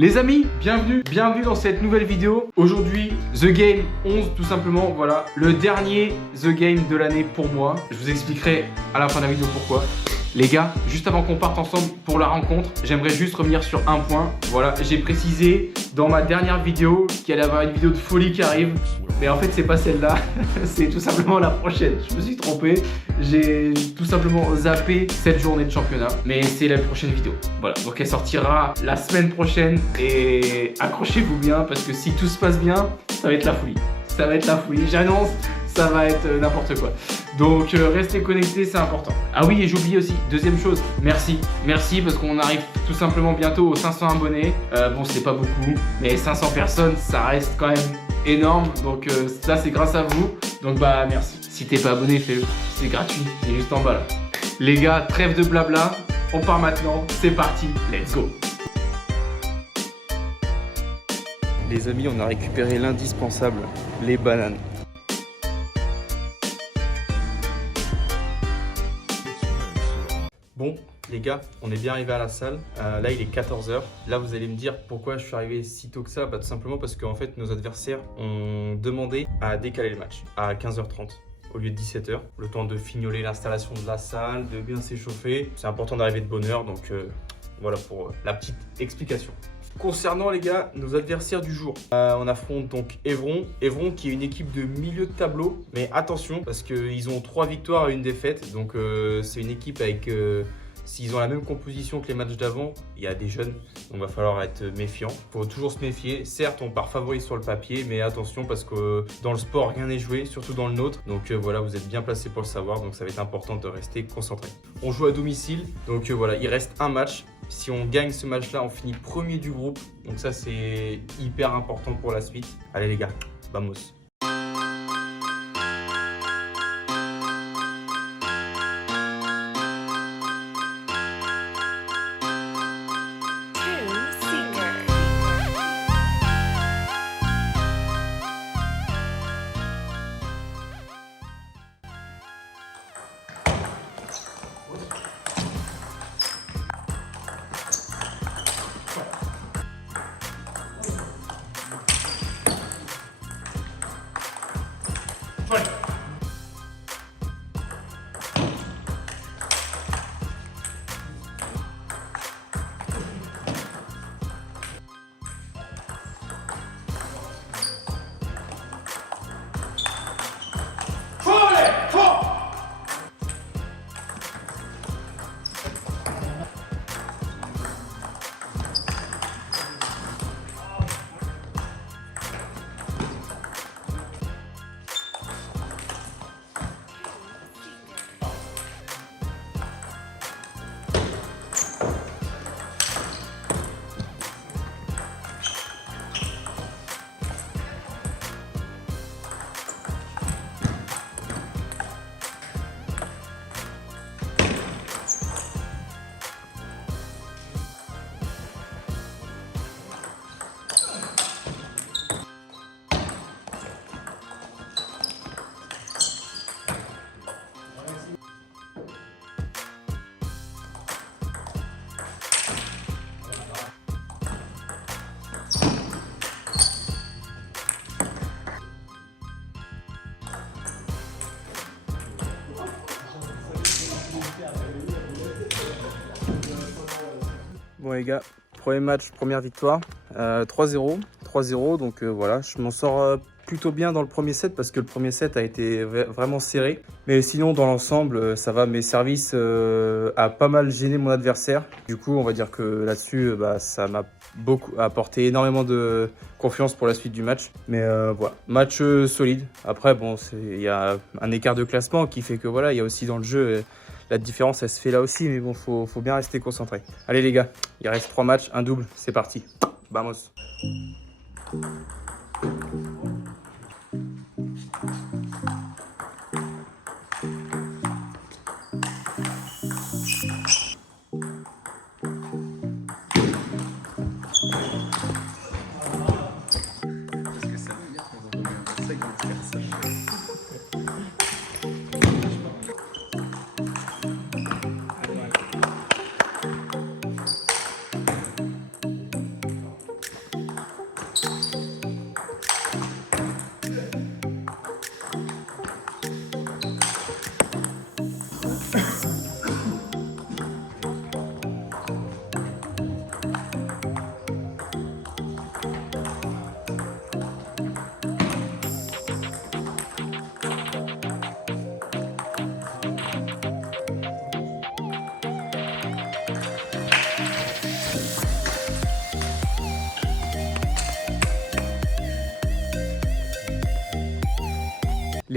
Les amis, bienvenue dans cette nouvelle vidéo. Aujourd'hui, The Game 11 tout simplement, voilà, le dernier The Game de l'année pour moi. Je vous expliquerai à la fin de la vidéo pourquoi. Les gars, juste avant qu'on parte ensemble pour la rencontre, j'aimerais juste revenir sur un point. Voilà, j'ai précisé dans ma dernière vidéo qu'il allait y avoir une vidéo de folie qui arrive. Mais en fait, c'est pas celle-là, c'est tout simplement la prochaine. Je me suis trompé, j'ai tout simplement zappé cette journée de championnat. Mais c'est la prochaine vidéo. Voilà, donc elle sortira la semaine prochaine. Et accrochez-vous bien parce que si tout se passe bien, ça va être la folie. Ça va être la folie, j'annonce, ça va être n'importe quoi. Donc restez connectés, c'est important. Ah oui, et j'oublie aussi, deuxième chose, merci parce qu'on arrive tout simplement bientôt aux 500 abonnés. Bon, c'est pas beaucoup, mais 500 personnes, ça reste quand même énorme. Donc ça, c'est grâce à vous. Donc bah merci. Si t'es pas abonné, fais-le, c'est gratuit, c'est juste en bas là. Les gars, trêve de blabla, on part maintenant, c'est parti, let's go. Les amis, on a récupéré l'indispensable, les bananes. Bon, les gars, on est bien arrivé à la salle. Là, il est 14 h. Là, vous allez me dire pourquoi je suis arrivé si tôt que ça. Bah, tout simplement parce qu'en fait, nos adversaires ont demandé à décaler le match à 15h30 au lieu de 17 h. Le temps de fignoler l'installation de la salle, de bien s'échauffer. C'est important d'arriver de bonne heure, donc voilà pour la petite explication. Concernant les gars, nos adversaires du jour, on affronte donc Evron qui est une équipe de milieu de tableau, mais attention parce qu'ils ont 3 victoires et 1 défaite, donc c'est une équipe avec, s'ils ont la même composition que les matchs d'avant, il y a des jeunes, donc il va falloir être méfiant. Il faut toujours se méfier, certes on part favori sur le papier, mais attention parce que dans le sport rien n'est joué, surtout dans le nôtre, donc voilà, vous êtes bien placés pour le savoir, donc ça va être important de rester concentré. On joue à domicile, donc voilà, il reste un match. Si on gagne ce match-là, on finit premier du groupe. Donc ça, c'est hyper important pour la suite. Allez les gars, vamos. Bon les gars, premier match, première victoire, 3-0, donc voilà, je m'en sors plutôt bien dans le premier set parce que le premier set a été vraiment serré. Mais sinon dans l'ensemble ça va, mes services a pas mal gêné mon adversaire. Du coup on va dire que là-dessus ça m'a apporté énormément de confiance pour la suite du match. Mais voilà, match solide. Après bon, il y a un écart de classement qui fait que voilà, il y a aussi dans le jeu... La différence, elle se fait là aussi, mais bon, faut bien rester concentré. Allez les gars, il reste 3 matchs, un double, c'est parti. Vamos.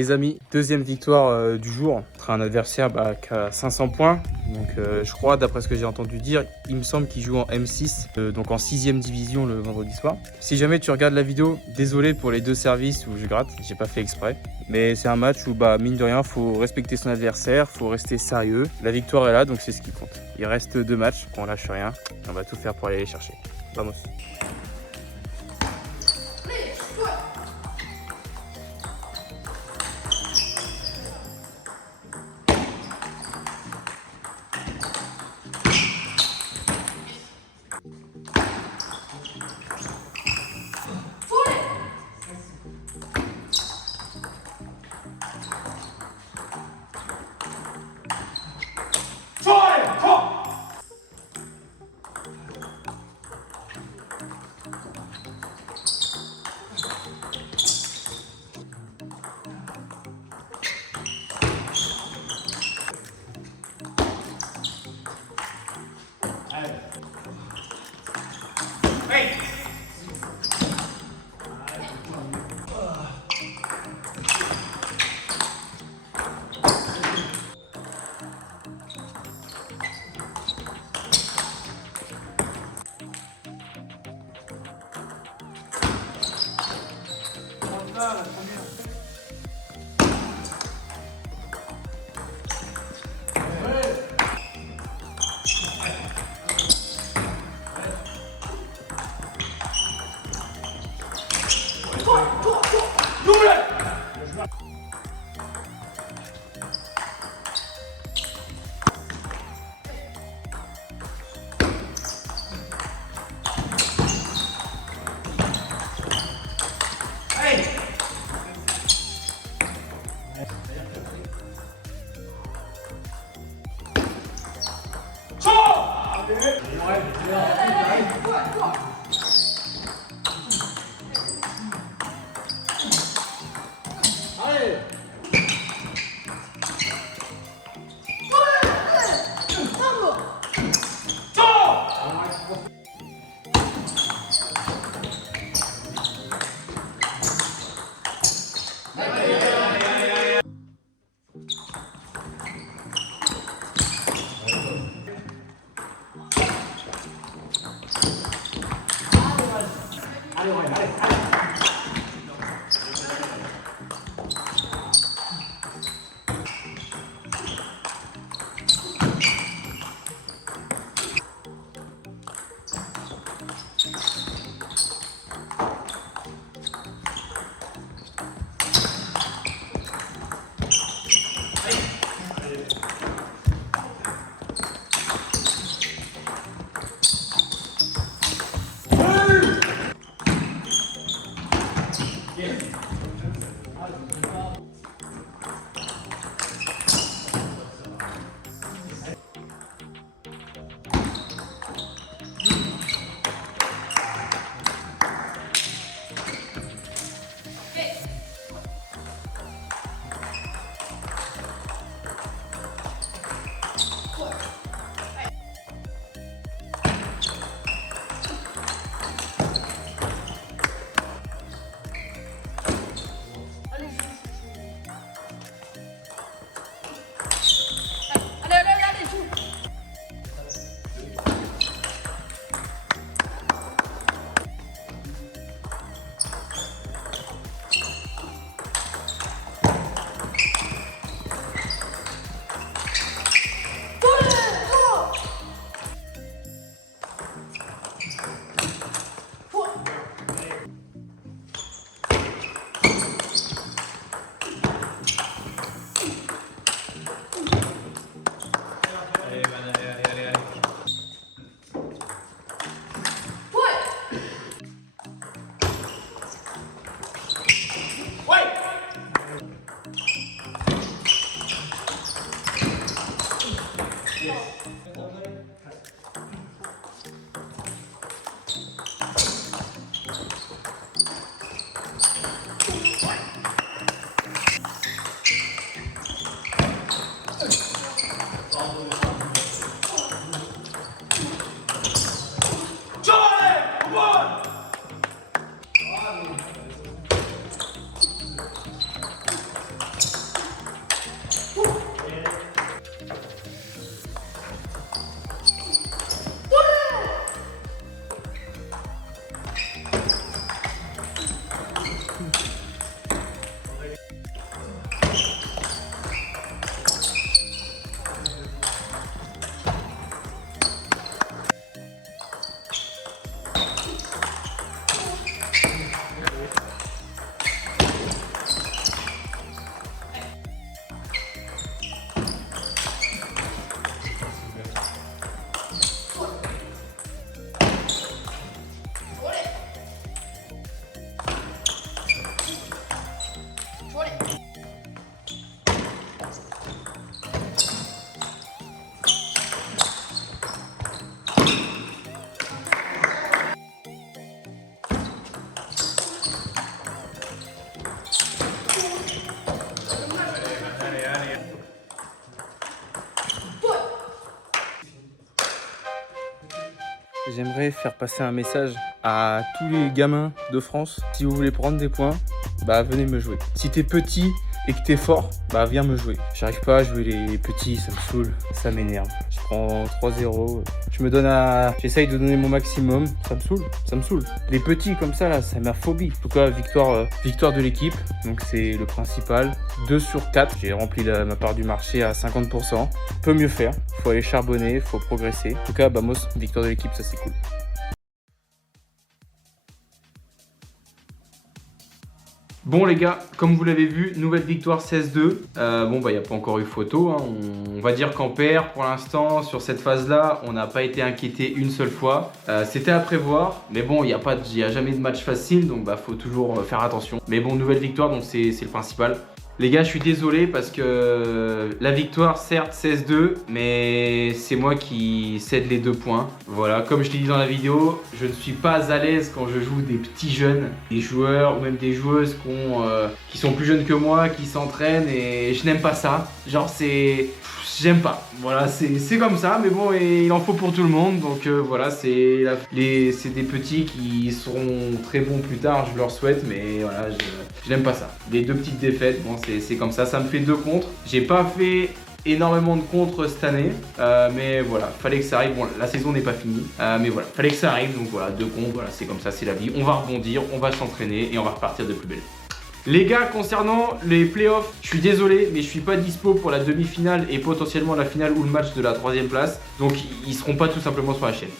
Les amis, deuxième victoire du jour contre un adversaire qui a 500 points. Donc je crois, d'après ce que j'ai entendu dire, il me semble qu'il joue en M6, donc en 6ème division le vendredi soir. Si jamais tu regardes la vidéo, désolé pour les deux services où je gratte, j'ai pas fait exprès. Mais c'est un match où mine de rien, faut respecter son adversaire, faut rester sérieux. La victoire est là, donc c'est ce qui compte. Il reste 2 matchs, on lâche rien. On va tout faire pour aller les chercher. Vamos. J'aimerais faire passer un message à tous les gamins de France. Si vous voulez prendre des points, bah venez me jouer. Si t'es petit et que t'es fort, bah viens me jouer. J'arrive pas à jouer les petits, ça me saoule, ça m'énerve. Je prends 3-0, j'essaye de donner mon maximum, ça me saoule. Les petits comme ça là, c'est ma phobie. En tout cas, victoire de l'équipe, donc c'est le principal. 2 sur 4, j'ai rempli ma part du marché à 50%. On peut mieux faire, faut aller charbonner, faut progresser. En tout cas, Bamos, victoire de l'équipe, ça c'est cool. Bon les gars, comme vous l'avez vu, nouvelle victoire 16-2. Bon bah il n'y a pas encore eu photo, hein. On va dire qu'en PR pour l'instant sur cette phase là, on n'a pas été inquiété une seule fois. C'était à prévoir, mais bon il n'y a jamais de match facile, donc bah faut toujours faire attention. Mais bon, nouvelle victoire, donc c'est le principal. Les gars, je suis désolé parce que la victoire, certes 16-2, mais c'est moi qui cède les 2 points. Voilà, comme je l'ai dit dans la vidéo, je ne suis pas à l'aise quand je joue des petits jeunes, des joueurs ou même des joueuses qui sont plus jeunes que moi, qui s'entraînent, et je n'aime pas ça. Genre j'aime pas. Voilà, c'est comme ça, mais bon, et il en faut pour tout le monde. Donc voilà, c'est des petits qui seront très bons plus tard, je leur souhaite, mais voilà, je n'aime pas ça. Les 2 petites défaites, bon, c'est comme ça me fait 2 contres. J'ai pas fait énormément de contres cette année, mais voilà, fallait que ça arrive. Bon, la saison n'est pas finie, mais voilà, fallait que ça arrive. Donc voilà, 2 contres, voilà, c'est comme ça, c'est la vie. On va rebondir, on va s'entraîner et on va repartir de plus belle. Les gars, concernant les playoffs, je suis désolé, mais je suis pas dispo pour la demi-finale et potentiellement la finale ou le match de la 3e place. Donc ils seront pas tout simplement sur la chaîne.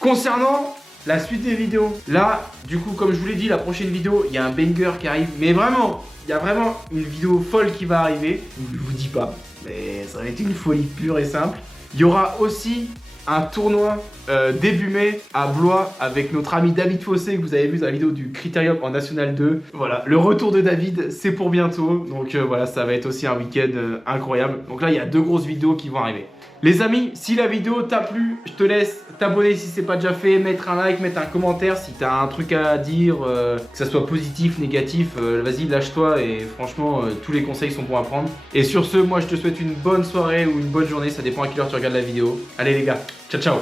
Concernant la suite des vidéos, là, du coup, comme je vous l'ai dit, la prochaine vidéo, il y a un banger qui arrive. Mais vraiment, il y a vraiment une vidéo folle qui va arriver. Je vous dis pas, mais ça va être une folie pure et simple. Il y aura aussi un tournoi début mai à Blois avec notre ami David Fossé que vous avez vu dans la vidéo du Critérium en National 2. Voilà, le retour de David, c'est pour bientôt. Donc voilà, ça va être aussi un week-end incroyable. Donc là, il y a 2 grosses vidéos qui vont arriver. Les amis, si la vidéo t'a plu, je te laisse t'abonner si c'est pas déjà fait, mettre un like, mettre un commentaire si t'as un truc à dire, que ça soit positif, négatif, vas-y lâche-toi et franchement tous les conseils sont bons à prendre. Et sur ce, moi je te souhaite une bonne soirée ou une bonne journée, ça dépend à quelle heure tu regardes la vidéo. Allez les gars, ciao ciao.